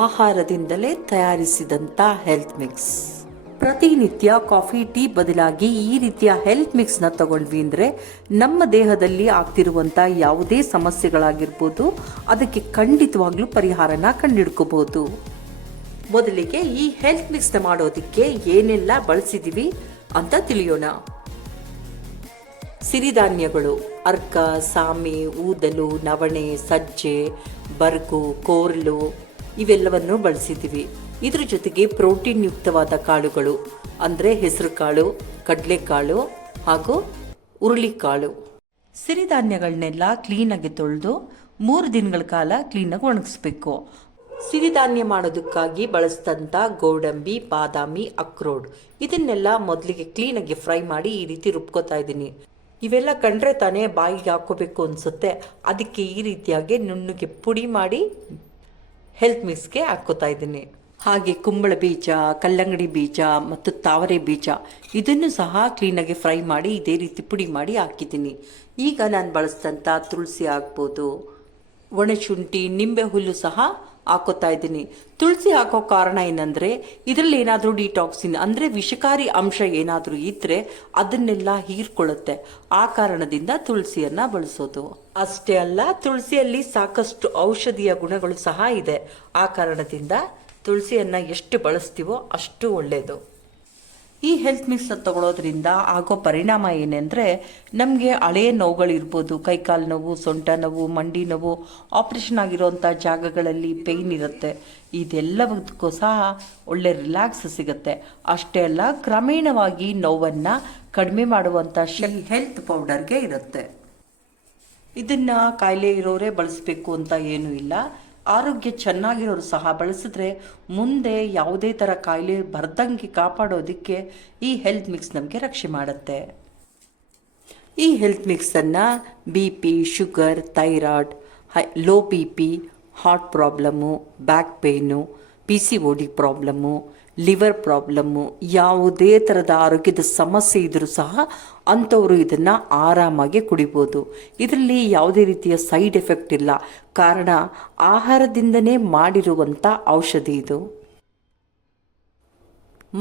ಆಹಾರದಿಂದಲೇ ತಯಾರಿಸಿದಂಥ health mix. ಪ್ರತಿನಿತ್ಯ coffee tea ಬದಲಾಗಿ ಈ ರೀತಿಯ ಹೆಲ್ತ್ ಮಿಕ್ಸ್ನ ತಗೊಂಡ್ವಿ ಅಂದರೆ ನಮ್ಮ ದೇಹದಲ್ಲಿ ಆಗ್ತಿರುವಂಥ ಯಾವುದೇ ಸಮಸ್ಯೆಗಳಾಗಿರ್ಬೋದು ಅದಕ್ಕೆ ಖಂಡಿತವಾಗ್ಲೂ ಪರಿಹಾರನ ಕಂಡುಹಿಡ್ಕೋಬಹುದು. ಮೊದಲಿಗೆ ಈ ಹೆಲ್ತ್ ಮಿಕ್ಸ್ನ ಮಾಡೋದಕ್ಕೆ ಏನೆಲ್ಲ ಬಳಸಿದೀವಿ ಅಂತ ತಿಳಿಯೋಣ. ಸಿರಿಧಾನ್ಯಗಳು ಅರ್ಕ, ಸಾಮೆ, ಊದಲು, ನವಣೆ, ಸಜ್ಜೆ, ಬರ್ಗು, ಕೋರ್ಲು ಇವೆಲ್ಲವನ್ನು ಬಳಸಿದ್ದೀವಿ. ಇದ್ರ ಜೊತೆಗೆ ಪ್ರೋಟೀನ್ ಯುಕ್ತವಾದ ಕಾಳುಗಳು ಅಂದರೆ ಹೆಸರು ಕಾಳು, ಕಡಲೆಕಾಳು ಹಾಗೂ ಹುರುಳಿಕಾಳು. ಸಿರಿಧಾನ್ಯಗಳನ್ನೆಲ್ಲ ಕ್ಲೀನಾಗಿ ತೊಳೆದು 3 ದಿನಗಳ ಕಾಲ ಕ್ಲೀನಾಗಿ ಒಣಗಿಸ್ಬೇಕು. ಸಿರಿಧಾನ್ಯ ಮಾಡೋದಕ್ಕಾಗಿ ಬಳಸಿದಂಥ ಗೋಡಂಬಿ, ಬಾದಾಮಿ, ಅಕ್ರೋಡ್ ಇದನ್ನೆಲ್ಲ ಮೊದಲಿಗೆ ಕ್ಲೀನಾಗಿ ಫ್ರೈ ಮಾಡಿ ಈ ರೀತಿ ರುಬ್ಕೋತಾ ಇದ್ದೀನಿ. ಇವೆಲ್ಲ ಕಂಡ್ರೆ ತಾನೇ ಬಾಯಿಗೆ ಹಾಕೋಬೇಕು ಅನಿಸುತ್ತೆ. ಅದಕ್ಕೆ ಈ ರೀತಿಯಾಗಿ ನುಣ್ಣಗೆ ಪುಡಿ ಮಾಡಿ ಹೆಲ್ತ್ ಮಿಕ್ಸ್ಗೆ ಹಾಕ್ಕೋತಾ ಇದ್ದೀನಿ. ಹಾಗೆ ಕುಂಬಳ ಬೀಜ, ಕಲ್ಲಂಗಡಿ ಬೀಜ ಮತ್ತು ತಾವರೆ ಬೀಜ ಇದನ್ನು ಸಹ ಕ್ಲೀನಾಗಿ ಫ್ರೈ ಮಾಡಿ ಇದೇ ರೀತಿ ಪುಡಿ ಮಾಡಿ ಹಾಕಿದ್ದೀನಿ. ಈಗ ನಾನು ಬಳಸಿದಂಥ ತುಳಸಿ ಆಗ್ಬೋದು, ಒಣಶುಂಠಿ, ನಿಂಬೆ ಹುಲ್ಲು ಸಹ ಹಾಕೋತಾ ಇದ್ದೀನಿ. ತುಳಸಿ ಹಾಕೋ ಕಾರಣ ಏನಂದರೆ ಇದರಲ್ಲಿ ಏನಾದರೂ ಡಿಟಾಕ್ಸಿನ್ ಅಂದರೆ ವಿಷಕಾರಿ ಅಂಶ ಏನಾದರೂ ಇದ್ದರೆ ಅದನ್ನೆಲ್ಲ ಹೀರ್ಕೊಳ್ಳುತ್ತೆ. ಆ ಕಾರಣದಿಂದ ತುಳಸಿಯನ್ನು ಬಳಸೋದು. ಅಷ್ಟೇ ಅಲ್ಲ, ತುಳಸಿಯಲ್ಲಿ ಸಾಕಷ್ಟು ಔಷಧೀಯ ಗುಣಗಳು ಸಹ ಇದೆ. ಆ ಕಾರಣದಿಂದ ತುಳಸಿಯನ್ನು ಎಷ್ಟು ಬಳಸ್ತೀವೋ ಅಷ್ಟು ಒಳ್ಳೆಯದು. ಈ ಹೆಲ್ತ್ ಮಿಕ್ಸ್ನ ತಗೊಳ್ಳೋದ್ರಿಂದ ಆಗೋ ಪರಿಣಾಮ ಏನೆಂದರೆ ನಮಗೆ ಹಳೆಯ ನೋವುಗಳಿರ್ಬೋದು, ಕೈಕಾಲು ನೋವು, ಸೊಂಟ ನೋವು, ಮಂಡಿ ನೋವು, ಆಪ್ರೇಷನ್ ಆಗಿರೋವಂಥ ಜಾಗಗಳಲ್ಲಿ ಪೇಯ್ನ್ ಇರುತ್ತೆ. ಇದೆಲ್ಲದಕ್ಕೂ ಸಹ ಒಳ್ಳೆ ರಿಲ್ಯಾಕ್ಸ್ ಸಿಗುತ್ತೆ. ಅಷ್ಟೇ ಅಲ್ಲ, ಕ್ರಮೇಣವಾಗಿ ನೋವನ್ನು ಕಡಿಮೆ ಮಾಡುವಂಥ ಹೆಲ್ತ್ ಪೌಡರ್ಗೆ ಇರುತ್ತೆ. ಇದನ್ನು ಕಾಯಿಲೆ ಇರೋರೇ ಬಳಸಬೇಕು ಅಂತ ಏನೂ ಇಲ್ಲ. ಆರೋಗ್ಯ ಚೆನ್ನಾಗಿರೋರು ಸಹ ಬಳಸಿದ್ರೆ ಮುಂದೆ ಯಾವುದೇ ಥರ ಕಾಯಿಲೆ ಬರ್ದಂಗೆ ಕಾಪಾಡೋದಕ್ಕೆ ಈ ಹೆಲ್ತ್ ಮಿಕ್ಸ್ ನಮಗೆ ರಕ್ಷೆ ಮಾಡುತ್ತೆ. ಈ ಹೆಲ್ತ್ ಮಿಕ್ಸನ್ನು BP, sugar, thyroid, low BP, heart problem, back pain, PCOD problem, liver problem, ಯಾವುದೇ ಥರದ ಆರೋಗ್ಯದ ಸಮಸ್ಯೆ ಇದ್ದರೂ ಸಹ ಅಂಥವರು ಇದನ್ನು ಆರಾಮಾಗಿ ಕುಡಿಬೋದು. ಇದರಲ್ಲಿ ಯಾವುದೇ ರೀತಿಯ ಸೈಡ್ ಎಫೆಕ್ಟ್ ಇಲ್ಲ. ಕಾರಣ ಆಹಾರದಿಂದನೇ ಮಾಡಿರುವಂಥ ಔಷಧಿ ಇದು.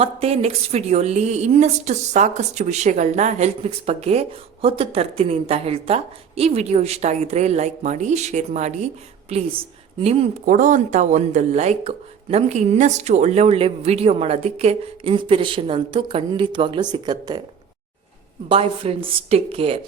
ಮತ್ತೆ ನೆಕ್ಸ್ಟ್ ವಿಡಿಯೋಲಿ ಇನ್ನಷ್ಟು ಸಾಕಷ್ಟು ವಿಷಯಗಳನ್ನ ಹೆಲ್ತ್ ಮಿಕ್ಸ್ ಬಗ್ಗೆ ಹೊತ್ತು ತರ್ತೀನಿ ಅಂತ ಹೇಳ್ತಾ, ಈ ವಿಡಿಯೋ ಇಷ್ಟ ಆಗಿದ್ರೆ ಲೈಕ್ ಮಾಡಿ, ಶೇರ್ ಮಾಡಿ ಪ್ಲೀಸ್. ಕೊಡೋ ಅಂಥ ಒಂದು ಲೈಕ್ ನಮಗೆ ಇನ್ನಷ್ಟು ಒಳ್ಳೆ ವಿಡಿಯೋ ಮಾಡೋದಕ್ಕೆ ಇನ್ಸ್ಪಿರೇಷನ್ ಅಂತೂ ಖಂಡಿತವಾಗ್ಲೂ ಸಿಕ್ಕತ್ತೆ. Bye friends, take care.